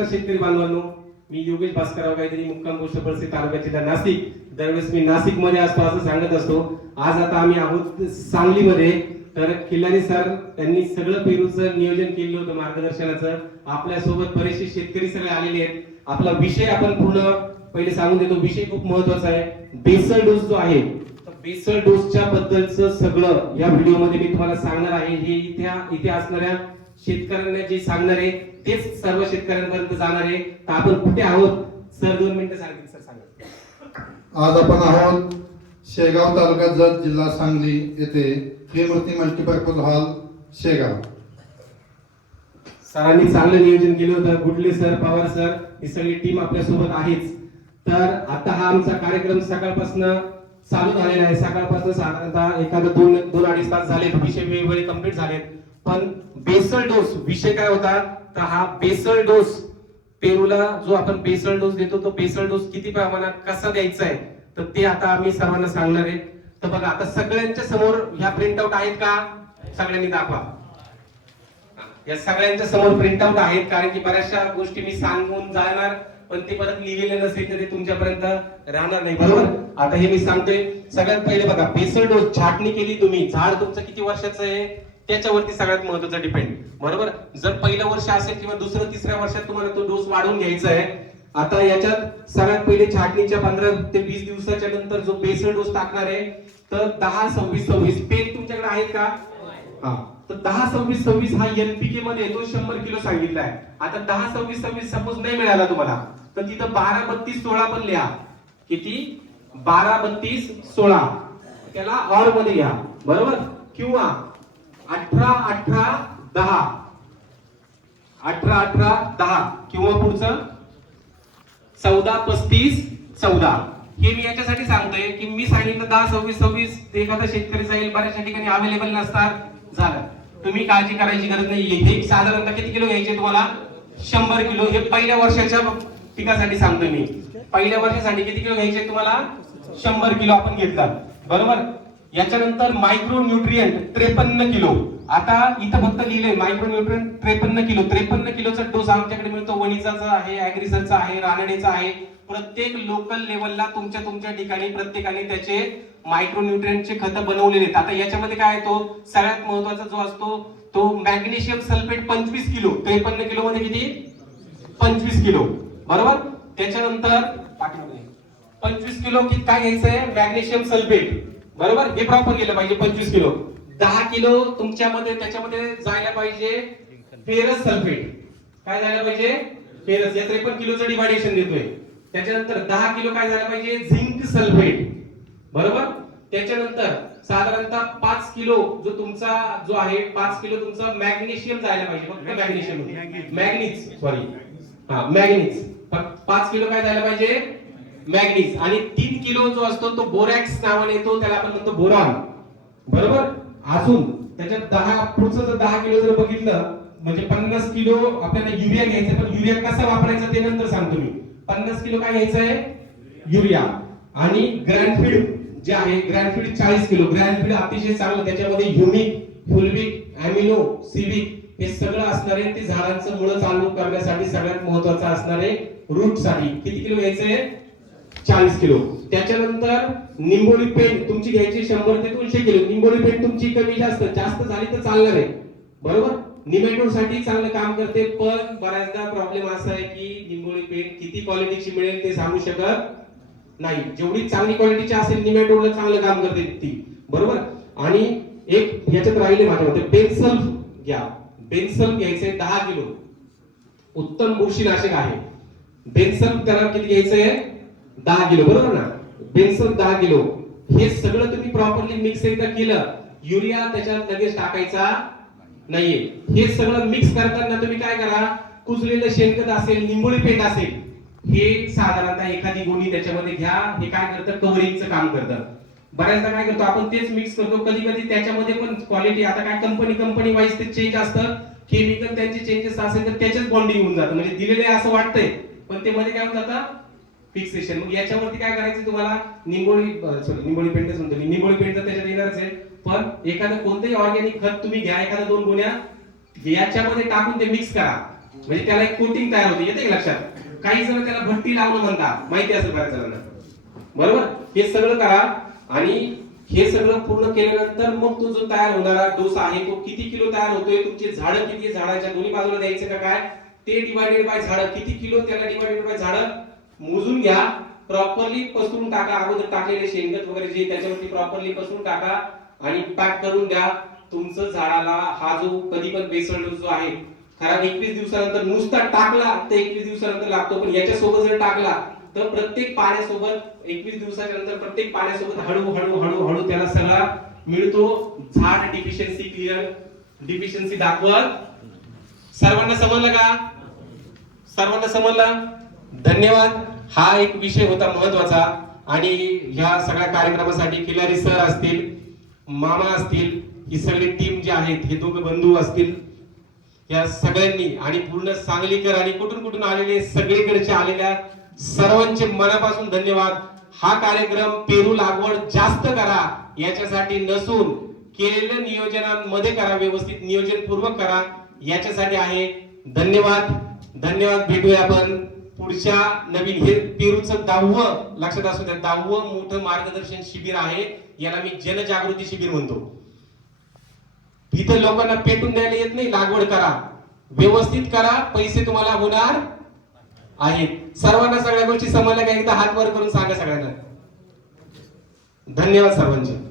नमस्कार शेतकरी बांधवांनो. मी योगेश भास्करराव काहीतरी मुक्काम गोष्ट परिस्थिती तालुका जिल्हा नाशिक. दरवेळेस मी नाशिकमध्ये असतो असं सांगत असतो. आज आता आम्ही आहोत सांगलीमध्ये. तर खिल्लारी सर त्यांनी सगळं पेरूचं नियोजन केलं होतं मार्गदर्शनाचं. आपल्यासोबत बरेचसे शेतकरी सगळे आलेले आहेत. आपला विषय आपण पूर्ण पहिले सांगून देतो. विषय खूप महत्त्वाचा आहे. बेसल डोस जो आहे बेसल डोसच्या बद्दलचं सगळं या व्हिडिओमध्ये मी तुम्हाला सांगणार आहे. हे इथे इथे असणाऱ्या शेतकऱ्यांना जे सांगणार आहे तेच सर्व शेतकऱ्यांपर्यंत जाणार आहे. तर आपण कुठे आहोत? सर दोन मिनिटं सांगतील सर सांगा. आज आपण आहोत शेगाव तालुका जत जिल्हा सांगली येथे त्रिमूर्ती मल्टीपर्पज हॉल शेगाव. सरांनी चांगलं नियोजन केलं होतं. गुडले सर पवार सर ही सगळी टीम आपल्यासोबत आहेच. तर आता हा आमचा कार्यक्रम सकाळपासून चालू झालेला आहे. सकाळपासून साधारणतः एखादं दोन दोन अडीच तास झाले. विषय वेगवेगळे कंप्लीट झालेत. पण बेसल डोस विषय काय होता? तर हा बेसल डोस पेरूला जो आपण बेसल डोस देतो तो बेसल डोस किती प्रमाणात कसा द्यायचा आहे? तर ते आता आम्ही सर्वांना सांगणार आहे. तर बघा आता सगळ्यांच्या समोर ह्या प्रिंट आउट आहेत का? सगळ्यांनी दाखवा. या सगळ्यांच्या समोर प्रिंट आउट आहेत कारण की बऱ्याचशा गोष्टी मी सांगून जाणार पण ते परत लिहिलेले नसेल तर ते तुमच्यापर्यंत राहणार नाही बरोबर? आता हे मी सांगतोय. सगळ्यात पहिले बघा बेसल डोस छाटणी केली तुम्ही. झाड तुमचं किती वर्षाचं आहे? त्याच्यावरती सगळ्यात महत्त्वाचा डिपेंड बरोबर? जर पहिलं वर्ष असेल किंवा दुसरं तिसऱ्या वर्षात तुम्हाला तो डोस वाढवून घ्यायचा आहे आता याच्यात सगळ्यात पहिले छाटणीच्या पंधरा ते वीस दिवसाच्या नंतर जो बेसल डोस टाकणार आहे तर दहा सव्वीस सव्वीस. पेन तुमच्याकडे आहेत का? हा. तर दहा सव्वीस सव्वीस हा एनपीके मध्ये तो शंभर किलो सांगितला आहे. आता दहा सव्वीस सव्वीस सपोज नाही मिळाला तुम्हाला तर तिथं बारा बत्तीस सोळा पण लिहा. किती? बारा बत्तीस सोळा. त्याला ऑरमध्ये घ्या बरोबर? किंवा अठरा अठरा दहा. अठरा अठरा दहा. किंवा पुढचं? चौदा पस्तीस चौदा. हे मी याच्यासाठी सांगतोय की मी सांगितलं दहा सव्वीस सव्वीस ते एखादा शेतकरी जाईल बऱ्याचशा ठिकाणी अवेलेबल नसतात. झालं. तुम्ही काळजी करायची गरज नाही. हे साधारणतः किती किलो घ्यायचे तुम्हाला? शंभर किलो. हे पहिल्या वर्षाच्या पिकासाठी सांगतोय मी. पहिल्या वर्षासाठी किती किलो घ्यायचे तुम्हाला? शंभर किलो आपण घेतला. बरोबर? याच्यानंतर मायक्रो न्यूट्रियंट त्रेपन्न किलो. आता इथं फक्त लिहिलंय मायक्रो न्यूट्रियंट त्रेपन्न किलो. त्रेपन्न किलोचा डोस आमच्याकडे मिळतो. वणीचाचा आहे अॅग्रिसरचा आहे रानडेचा आहे. प्रत्येक लोकल लेवलला तुमच्या तुमच्या ठिकाणी प्रत्येकाने त्याचे मायक्रो न्यूट्रियंटचे खत बनवलेले आहेत. आता याच्यामध्ये काय येतो सगळ्यात महत्त्वाचा जो असतो तो मॅग्नेशियम सल्फेट पंचवीस किलो. त्रेपन्न किलो मध्ये किती? पंचवीस किलो. बरोबर? त्याच्यानंतर पंचवीस किलो किती काय घ्यायचंय? मॅग्नेशियम सल्फेट बरोबर? हे प्रॉपर गेलं पाहिजे पंचवीस किलो. दहा किलो तुमच्यामध्ये त्याच्यामध्ये जायला पाहिजे फेरस सल्फेट काय जायला पाहिजे? फेरस या त्रेपन्न किलोचं डिवायडेशन देतोय. त्याच्यानंतर दहा किलो काय झालं पाहिजे? झिंक सल्फेट बरोबर? त्याच्यानंतर साधारणतः पाच किलो जो तुमचा जो आहे पाच किलो तुमचा मॅग्नेशियम जायला पाहिजे. फक्त मॅग्नेशियम मॅग्नीज सॉरी हा मॅग्नीज पाच किलो काय जायला पाहिजे? मॅग्नीज. आणि तीन किलो जो असतो तो बोरॅक्स नावाने येतो त्याला आपण म्हणतो बोरॉन. बरोबर? अजून त्याच्यात दहा पुढचं जर दहा किलो जर बघितलं म्हणजे पन्नास किलो आपल्याला युरिया घ्यायचा पण युरिया कसा वापरायचा ते नंतर सांगतो मी. पन्नास किलो काय घ्यायचं आहे? युरिया. आणि ग्रँडफीड जे आहे ग्रँडफीड चाळीस किलो. ग्रँडफीड अतिशय चांगलं त्याच्यामध्ये ह्युमिक फुलबिक अॅमिनो सिबिक हे सगळं असणार आहे ते झाडांचं मुळं चालू करण्यासाठी सगळ्यात महत्वाचं असणार आहे. रूटसाठी किती किलो घ्यायचंय चाळीस किलो. त्याच्यानंतर निंबोळी पेंट तुमची घ्यायची शंभर ते दोनशे किलो. निंबोळी पेंट तुमची कमी जास्त जास्त झाली तर चालणार आहे. बरोबर? निमेटोडसाठी चांगलं काम करते पण बऱ्याचदा प्रॉब्लेम असा आहे की निंबोळी पेंट किती क्वालिटीची मिळेल ते सांगू शकत नाही. जेवढी चांगली क्वालिटीची असेल निमेटोडला चांगलं काम करते ती. बरोबर? आणि एक याच्यात राहिले माझ्या मते बेन्सल घ्या. बेन्सल घ्यायचंय दहा किलो. उत्तम बुरशीनाशक आहे. बेन्सल करा किती घ्यायचंय? दहा किलो बरोबर ना? बेन्सन दहा किलो. हे सगळं तुम्ही प्रॉपरली मिक्स एकदा केलं युरिया त्याच्यात लगेच टाकायचा नाहीये. हे सगळं मिक्स करताना तुम्ही काय करा कुजलेलं शेणखत असेल निंबोळी पेंट असेल हे साधारणतः एखादी गोणी त्याच्यामध्ये घ्या. हे काय करतं? कव्हरिंगचं काम करतं. बऱ्याचदा काय करतो आपण तेच मिक्स करतो. कधी कधी त्याच्यामध्ये पण क्वालिटी आता काय कंपनी कंपनी वाईज ते चेंज असतं. केमिकल त्यांचे चेंजेस असेल तर त्याच्याच बॉन्डिंग होऊन जातं. म्हणजे दिलेले असं वाटतंय पण ते मध्ये काय होतं आता फिक्सेशन मग याच्यावरती काय करायचं तुम्हाला? निंबोळी सॉरी निंबोळी पेंटच म्हणतो? मी निंबोळी पेंट तर त्याच्यात येणारच आहे. पण एखादं कोणतंही ऑर्गॅनिक खत तुम्ही घ्या एखाद्या दोन गुण्या याच्यामध्ये टाकून ते मिक्स करा. म्हणजे त्याला एक कोटिंग तयार होते. येते लक्षात? काही जण त्याला भट्टी लावणं म्हणतात. माहिती असेल बऱ्याच जणांना. बरोबर? हे सगळं करा. आणि हे सगळं पूर्ण केल्यानंतर मग तो जो तयार होणारा डोसा आहे तो किती किलो तयार होतोय? तुमचे झाडं किती आहे, झाडाच्या दोन्ही बाजूला द्यायचं का काय? ते डिवायडेड बाय झाड. किती किलो त्याला डिवायडेड बाय झाडं? मोजून घ्या. प्रॉपरली पसरून टाका. अगोदर टाकलेले शेणखत वगैरे जे त्याच्यावरती प्रॉपरली पसरून टाका आणि पॅक करून द्या तुमचं झाडाला हा जो कधी पण बेसळ जो आहे खरा एकवीस दिवसानंतर नुसता टाकला तर एकवीस दिवसानंतर लागतो. पण याच्यासोबत जर टाकला तर प्रत्येक पाण्यासोबत एकवीस दिवसाच्या नंतर प्रत्येक पाण्यासोबत हळूहळू हळूहळू त्याला सगळा मिळतो. झाड डिफिशियन्सी क्लिअर डिफिशियन्सी दाखवत. सर्वांना समजलं का? सर्वांना समजलं? धन्यवाद. हा एक विषय होता महत्त्वाचा. आणि ह्या सगळ्या कार्यक्रमासाठी खिलारी सर असतील मामा असतील ही सगळी टीम जी आहेत हे दोघं बंधू असतील. या सगळ्यांनी आणि पूर्ण सांगलीकर आणि कुठून कुठून आलेले सगळीकडचे आलेल्या सर्वांचे मनापासून धन्यवाद. हा कार्यक्रम पेरू लागवड जास्त करा याच्यासाठी नसून केलेल्या नियोजनांमध्ये करा व्यवस्थित नियोजनपूर्वक करा याच्यासाठी आहे. धन्यवाद. धन्यवाद. भेटूया आपण. पुढच्या नवीन हे पेरूचं दहावं लक्षात असू द्या दहावं मोठं मार्गदर्शन शिबिर आहे. याला मी जनजागृती शिबिर म्हणतो. इथं लोकांना पेटून द्यायला येत नाही लागवड करा. व्यवस्थित करा पैसे तुम्हाला होणार आहेत. सर्वांना सगळ्या गोष्टी समजल्या का? एकदा हात वर करून सांगा सगळ्यांना. धन्यवाद सर्वांचे.